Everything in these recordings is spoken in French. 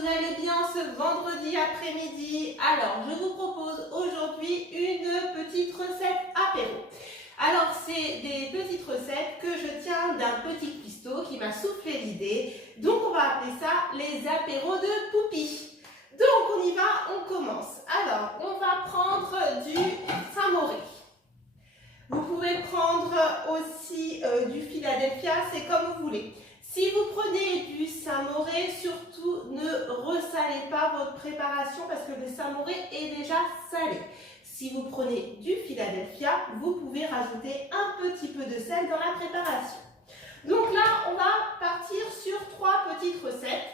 vous allez bien ce vendredi après-midi. Alors, je vous propose aujourd'hui une petite recette apéro. Alors, c'est des petites recettes que je tiens d'un petit cuistot qui m'a soufflé l'idée. Donc, on va appeler ça les apéros de Poupie. Donc, on y va, on commence. Alors, on va prendre du Saint-Mauré. Vous pouvez prendre aussi du Philadelphia, c'est comme vous voulez. Si vous prenez du Saint-Mauré, surtout ne ressalez pas votre préparation parce que le Saint-Mauré est déjà salé. Si vous prenez du Philadelphia, vous pouvez rajouter un petit peu de sel dans la préparation. Donc là, on va partir sur 3 petites recettes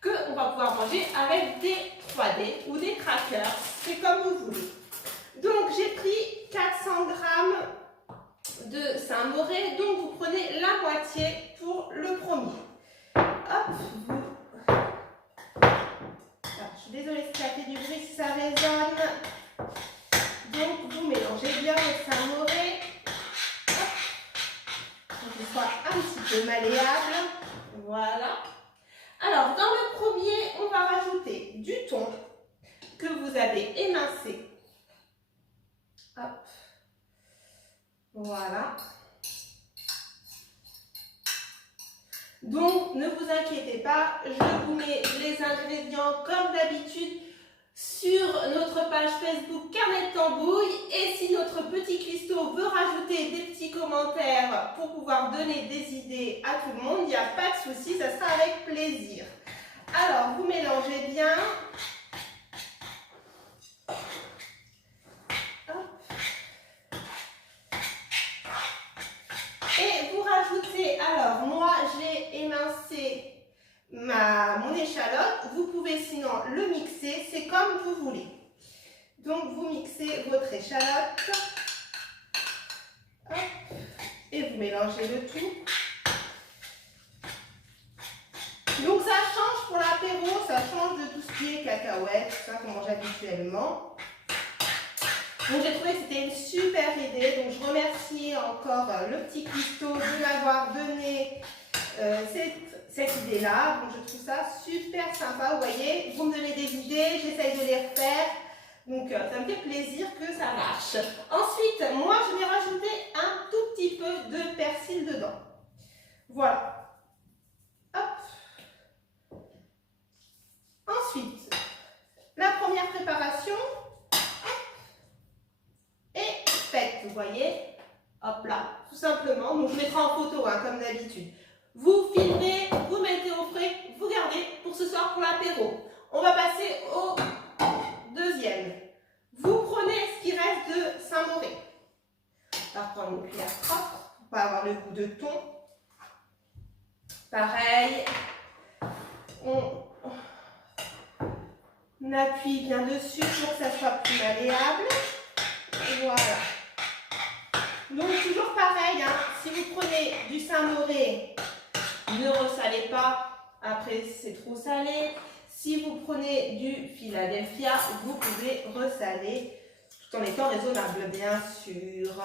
qu'on va pouvoir manger avec des 3D ou des crackers, c'est comme vous voulez. Donc j'ai pris 400 g de Saint-Mauré, donc vous prenez la moitié pour le premier. Hop, je suis désolée si ça fait du bruit, si ça résonne. Donc vous mélangez bien votre Saint-Mauré pour qu'il soit un petit peu malléable. Voilà. Alors dans le premier, on va rajouter du thon que vous avez émincé. Hop. Voilà. Donc, ne vous inquiétez pas, je vous mets les ingrédients comme d'habitude sur notre page Facebook Carnet de Tambouille. Et si notre petit cuistot veut rajouter des petits commentaires pour pouvoir donner des idées à tout le monde, il n'y a pas de souci, ça sera avec plaisir. Alors, vous mélangez bien. Et vous rajoutez, alors moi j'ai émincé mon échalote, vous pouvez sinon le mixer, c'est comme vous voulez. Donc vous mixez votre échalote, hop, et vous mélangez le tout. Donc ça change pour l'apéro, ça change de tout ce qui est cacahuètes, tout ça qu'on mange habituellement. Donc j'ai trouvé que c'était une super idée, donc je remercie encore le petit cuistot de m'avoir donné cette idée-là. Donc je trouve ça super sympa, vous voyez, vous me donnez des idées, j'essaye de les refaire, donc ça me fait plaisir que ça marche. Ensuite, moi je vais rajouter un tout petit peu de persil dedans. Voilà. Hop. Ensuite, la première préparation. Vous voyez, hop là, tout simplement. Donc je mettrai en photo hein, comme d'habitude. Vous filmez, vous mettez au frais, vous gardez pour ce soir pour l'apéro. On va passer au deuxième. Vous prenez ce qui reste de Saint-Mauré. On va prendre une cuillère propre pour pas avoir le goût de thon. Pareil, on appuie bien dessus pour que ça soit plus malléable. Voilà. Donc toujours pareil, hein, si vous prenez du Saint-Mauré, ne ressalez pas, après c'est trop salé. Si vous prenez du Philadelphia, vous pouvez ressaler tout en étant raisonnable bien sûr.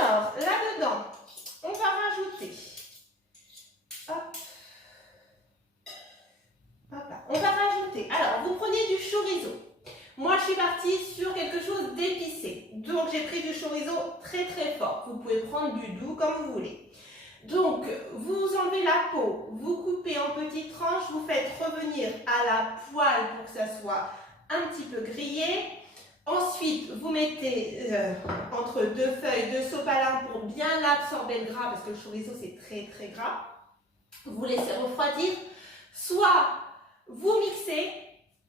Alors là-dedans, on va rajouter, hop, on va rajouter, alors vous prenez du chorizo. Moi, je suis partie sur quelque chose d'épicé. Donc, j'ai pris du chorizo très très fort. Vous pouvez prendre du doux comme vous voulez. Donc, vous enlevez la peau, vous coupez en petites tranches, vous faites revenir à la poêle pour que ça soit un petit peu grillé. Ensuite, vous mettez entre 2 feuilles de sopalin pour bien absorber le gras, parce que le chorizo, c'est très très gras. Vous laissez refroidir. Soit vous mixez,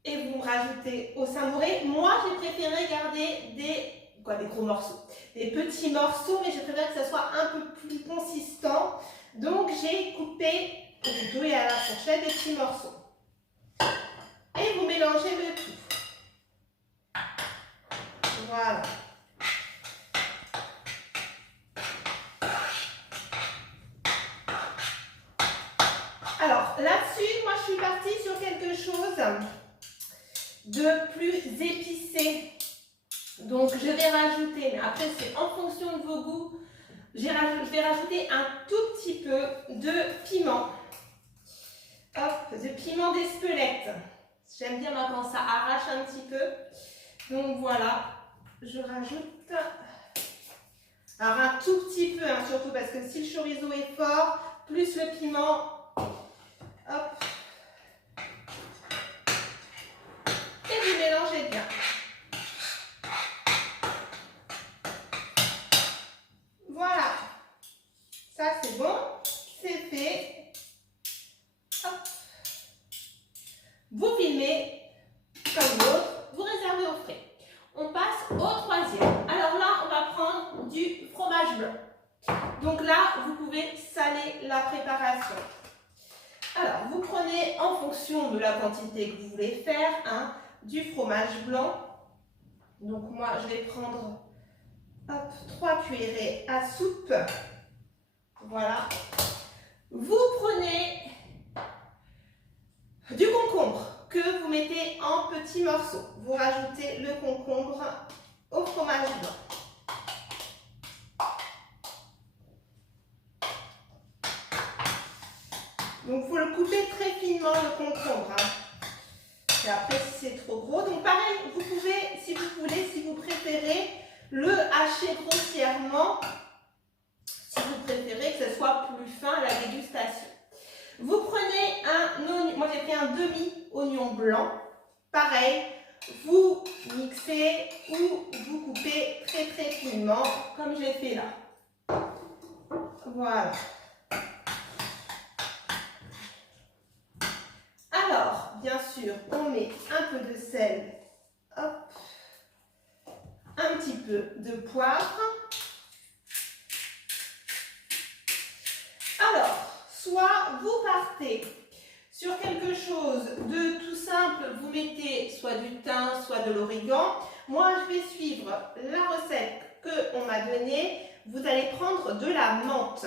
et vous rajoutez au Saint-Mauré. Moi, j'ai préféré garder des gros morceaux, des petits morceaux, mais j'ai préféré que ça soit un peu plus consistant. Donc, j'ai coupé, plutôt et à la fourchette, des petits morceaux. Et vous mélangez le tout. Voilà. Alors, là-dessus, moi, je suis partie sur quelque chose de plus épicé. Donc je vais rajouter, mais après c'est en fonction de vos goûts, je vais rajouter un tout petit peu de piment. hop, de piment d'Espelette. J'aime bien moi, quand ça arrache un petit peu. Donc voilà, je rajoute, alors un tout petit peu, hein, surtout parce que si le chorizo est fort, plus le piment, hop, et vous mélangez bien. Voilà, ça c'est bon, c'est fait. Hop. Vous filmez comme l'autre, vous réservez au frais. On passe au troisième. Alors là, on va prendre du fromage blanc. Donc là, vous pouvez saler la préparation. Alors, vous prenez en fonction de la quantité que vous voulez faire, hein, du fromage blanc. Donc moi, je vais prendre hop, 3 cuillerées à soupe. Voilà. Vous prenez du concombre que vous mettez en petits morceaux. Vous rajoutez le concombre au fromage blanc. Donc, il faut le couper très finement, le concombre. Hein. Et après, si c'est trop gros. Donc, pareil, vous pouvez, si vous voulez, si vous préférez, le hacher grossièrement. Si vous préférez que ce soit plus fin à la dégustation. Vous prenez un oignon, moi j'ai pris un demi-oignon blanc. Pareil, vous mixez ou vous coupez très très finement, comme j'ai fait là. Voilà. Alors, bien sûr, on met un peu de sel, hop, un petit peu de poivre. Alors, soit vous partez sur quelque chose de tout simple, vous mettez soit du thym, soit de l'origan. Moi, je vais suivre la recette qu'on m'a donnée. Vous allez prendre de la menthe.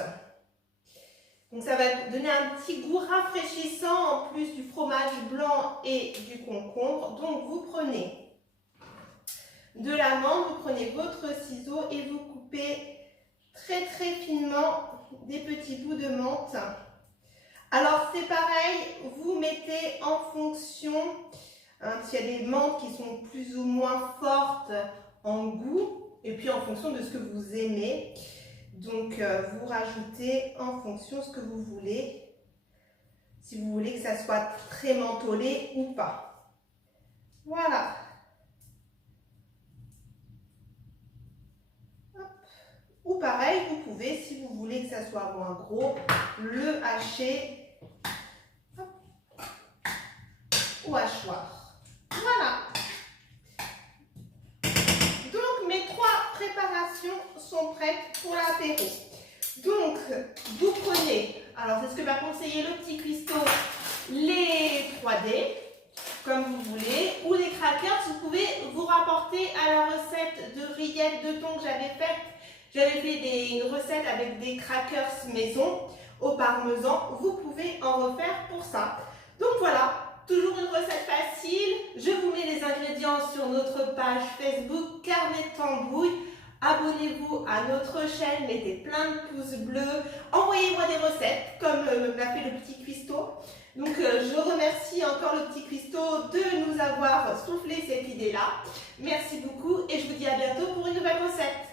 Donc, ça va donner un petit goût rafraîchissant en plus du fromage blanc et du concombre. Donc, vous prenez de la menthe, vous prenez votre ciseau et vous coupez très très finement des petits bouts de menthe. Alors c'est pareil, vous mettez en fonction, hein, s'il y a des menthes qui sont plus ou moins fortes en goût, et puis en fonction de ce que vous aimez. Donc vous rajoutez en fonction de ce que vous voulez, si vous voulez que ça soit très mentholé ou pas. Voilà. Ou pareil, vous pouvez, si vous voulez que ça soit moins gros, le hacher au hachoir. Voilà. Donc, mes 3 préparations sont prêtes pour l'apéro. Donc, vous prenez, alors c'est ce que m'a conseillé le petit cuistot, les 3D, comme vous voulez, ou les crackers. Vous pouvez vous rapporter à la recette de rillettes de thon que j'avais faite. J'avais fait une recette avec des crackers maison au parmesan. Vous pouvez en refaire pour ça. Donc voilà, toujours une recette facile. Je vous mets les ingrédients sur notre page Facebook Carnet de Tambouille. Abonnez-vous à notre chaîne, mettez plein de pouces bleus. Envoyez-moi des recettes comme l'a fait le petit cuistot. Donc je remercie encore le petit cuistot de nous avoir soufflé cette idée-là. Merci beaucoup et je vous dis à bientôt pour une nouvelle recette.